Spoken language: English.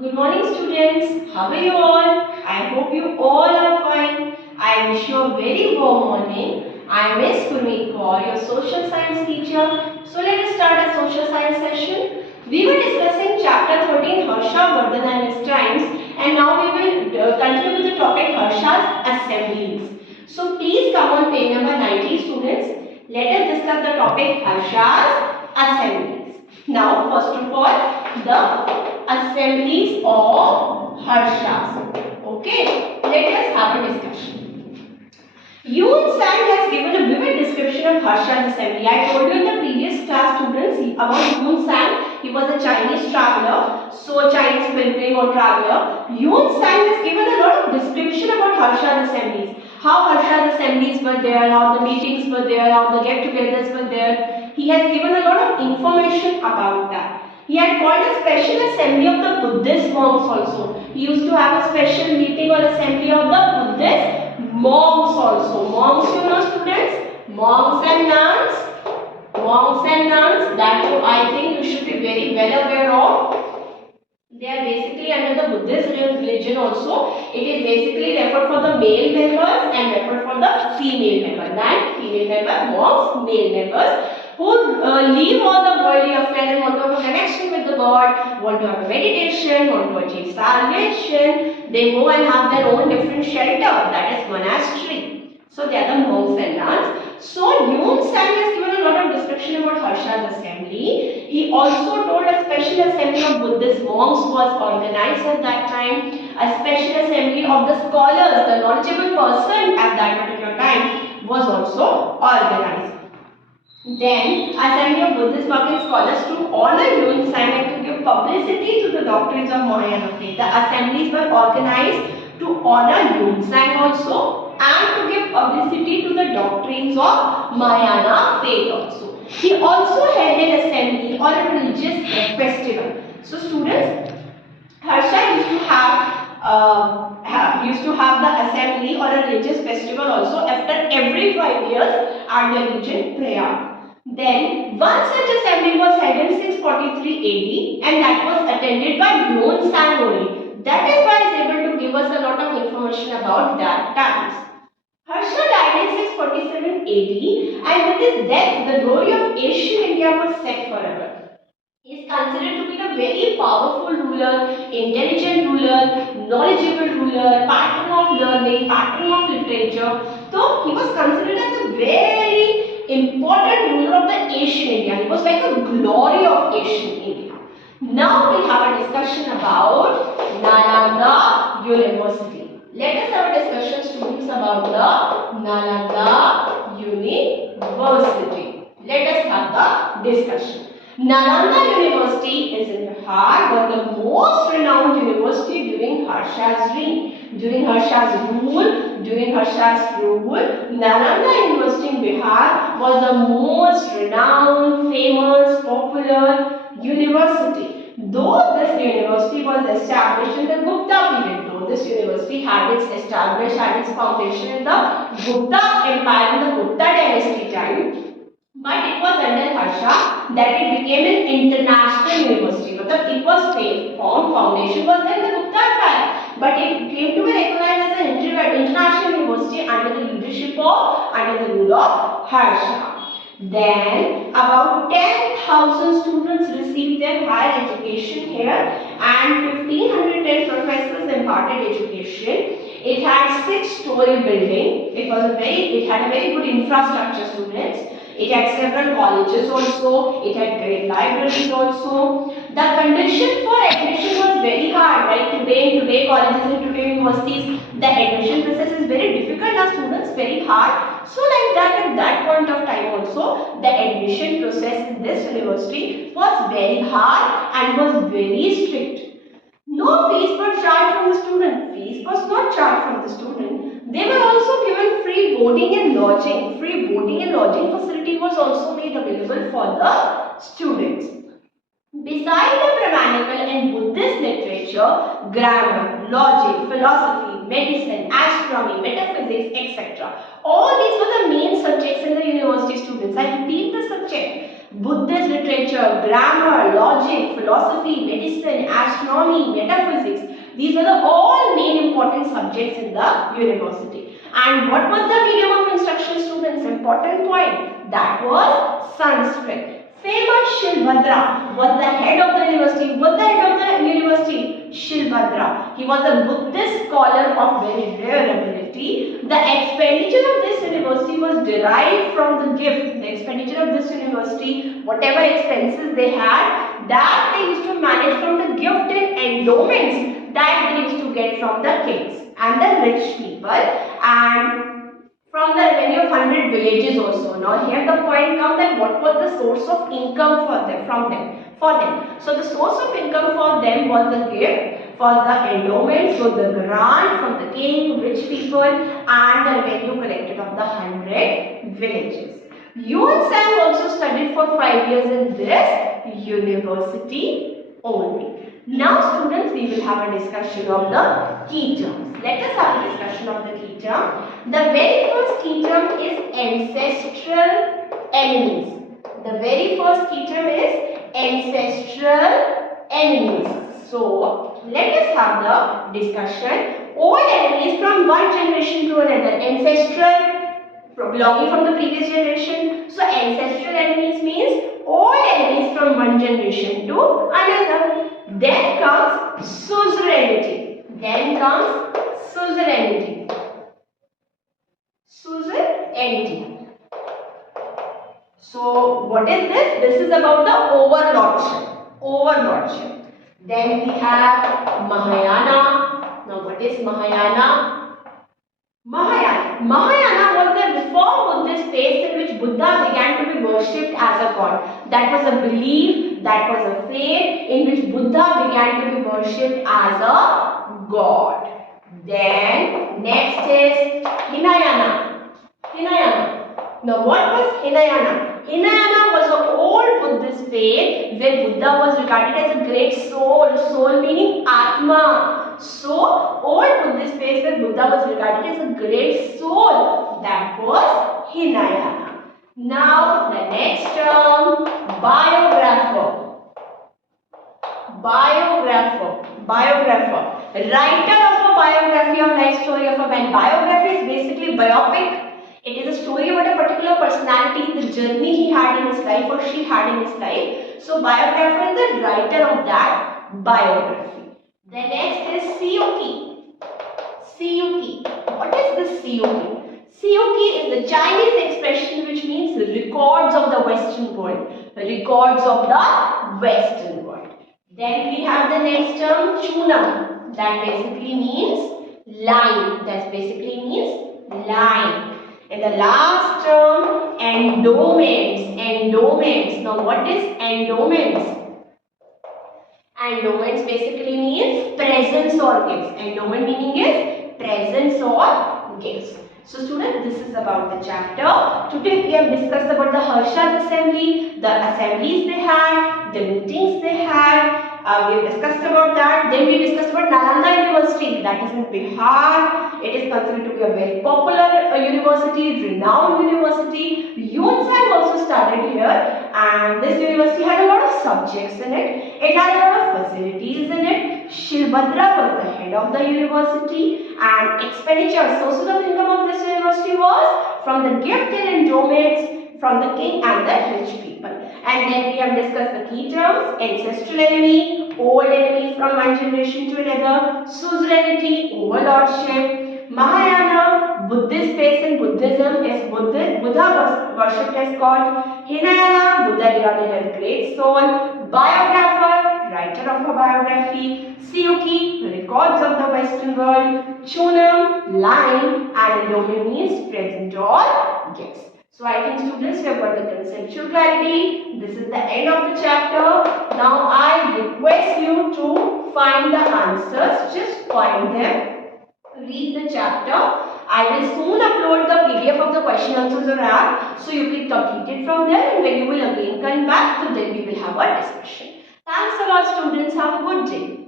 Good morning students. How are you all? I hope you all are fine. I wish you a very warm morning. I am Miss Gurmeet Kaur, your social science teacher. So let us start a social science session. We were discussing chapter 13 Harsha, Vardhan and his times, and now we will continue with the topic Harsha's assemblies. So please come on page number 90 students. Let us discuss the topic Harsha's assemblies. Now first of all the assemblies of Harsha'S. Okay, let us have a discussion. Yun Sang has given a vivid description of Harsha'S assembly. I told you in the previous class students about Yun Sang. He was a Chinese traveler, so Chinese pilgrim or traveler. Yun Sang has given a lot of description about Harsha'S assemblies. How Harsha'S assemblies were there, how the meetings were there, how the get-togethers were there. He has given a lot of information about that. He had called a special assembly of the Buddhist monks also. He used to have a special meeting or assembly of the Buddhist monks also. Monks, you know students? Monks and nuns. Monks and nuns, that I think you should be very well aware of. They are basically under the Buddhist religion also. It is basically referred for the male members and referred for the female members. That female member, monks, male members who leave all the worldly affairs and want to have a connection with the God, want to have a meditation, want to achieve salvation. They go and have their own different shelter, that is monastery. So they are the monks and nuns. So Yun Sang has given a lot of description about Harsha's assembly. He also told a special assembly of Buddhist monks was organized at that time. A special assembly of the scholars, the knowledgeable person at that particular time was also organized. Then, assembly of Buddhist working scholars to honor Yun Sang and to give publicity to the doctrines of Mahayana faith. The assemblies were organized to honor Yun Sang also and to give publicity to the doctrines of Mahayana faith also. He also held an assembly or a religious festival. So, students, Harsha used to have the assembly or a religious festival also after every 5 years at the religion prayer. Then one such assembly was held in 643 AD and that was attended by Yun Sang only. That is why he is able to give us a lot of information about that times. Harsha died in 647 AD and with his death the glory of Asian India was set forever. He is considered to be a very powerful ruler, intelligent ruler, knowledgeable ruler, patron of learning, patron of literature. So he was considered as a very important ruler of the Asian India. He was like a glory of Asian India. Now we have a discussion about Nalanda University. Let us have a discussion, students, about the Nalanda University. Let us have the discussion. Nalanda University is in Bihar, was the most renowned university during Harsha's reign. During Harsha's rule, Nalanda University in Bihar was the most renowned, famous, popular university. Though this university was established in the Gupta period, this university had its foundation in the Gupta Empire, in the Gupta dynasty time. But it was under Harsha that it became an international university. But it was foundation was there in the Gupta Empire, but it came to be recognized as an international university under the rule of Harsha. Then about 10,000 students received their higher education here, and 1,510 professors imparted education. It had 6-story building. It had a very good infrastructure, students. It had several colleges also. It had great libraries also. The condition for admission was very hard. Like today colleges and today universities, the admission process is very difficult now, students, very hard. So like that at that point of time also, the admission process in this university was very hard and was very strict. No fees were charged from the student. Fees was not charged from the student. They were also given free boarding and lodging. Free boarding and lodging facility was also made available for the students. Besides the Brahmanical and Buddhist literature, grammar, logic, philosophy, medicine, astronomy, metaphysics, etc. All these were the main subjects in the university, students. I repeat the subject. Buddhist literature, grammar, logic, philosophy, medicine, astronomy, astronomy, metaphysics. These were the all main important subjects in the university. And what was the medium of instruction, students? Important point. That was Sanskrit. Famous Shilbhadra was the head of the university. Was the head of the university? Shilbhadra. He was a Buddhist scholar of very rare ability. The expenditure of this university was derived from the gift. The expenditure of this university, whatever expenses they had, that they used to manage from the gift and endowments that they used to get from the kings and the rich people, and from the revenue of 100 villages also. Now here the point comes that what was the source of income for them. So the source of income for them was the gift, for the endowment, so the grant from the king, rich people, and the revenue collected of the 100 villages. Yuan Sang also studied for 5 years in this university only. Now students, we will have a discussion of the key terms. Let us have a discussion of the key term. The very first key term is ancestral enemies. The very first key term is ancestral enemies. So let us have the discussion. Old enemies from one generation to another. Ancestral belonging from the previous generation. So ancestral enemies means old enemies from one generation to another. Then comes suzerainty. Suzerainty. So what is this? This is about the overlordship. Then we have Mahayana. Now what is Mahayana? Mahayana was the reform Buddhist faith in which Buddha began to be worshipped as a god. That was a belief, that was a faith in which Buddha began to be worshipped as a god. Then next is Hinayana. Now what was Hinayana? Hinayana was an old Buddhist faith where Buddha was regarded as a great soul. Soul meaning Atma. So, old Buddhist faith where Buddha was regarded as a great soul. That was Hinayana. Now, the next term, biographer. Writer of a biography or life story of a man. Biography is basically biopic. It is a story about a particular personality, the journey he had in his life or she had in his life. So, biographer is the writer of that biography. The next is Siyuki. What is the Siyuki? Siyuki is the Chinese expression which means records of the Western world. Then we have the next term, Chunam. That basically means line. And the last term, endowments. Now what is endowments? Endowments basically means presents or gifts. Endowment meaning is presents or gifts. So students, this is about the chapter. Today we have discussed about the Harsha'S assembly, the assemblies they had, the meetings they had. We have discussed about that. Then we discussed about Nalanda University, that is in Bihar. It is considered to be a very popular university, renowned university. Yuan Sang also studied here, and this university had a lot of subjects in it. It had a lot of facilities in it. Shilbhadra was the head of the university, and expenditure, sources of income of this university was from the gift and endowments from the king and the rich people. And then we have discussed the key terms: ancestral enemy, old enemy from one generation to another, suzerainty, overlordship, Mahayana, Buddhist faith in Buddhism is Buddha was worshipped as God, Hinayana, Buddha regarded as great soul, biographer, writer of a biography, Siyuki, records of the Western world, Chunam, line, and endowment means present or gifts. So I think students, we have got the conceptual clarity. This is the end of the chapter. Now I request you to find the answers. Just find them. Read the chapter. I will soon upload the PDF of the question answers or app, so you can complete it from there, and when you will again come back, so then we will have a discussion. Thanks a lot students. Have a good day.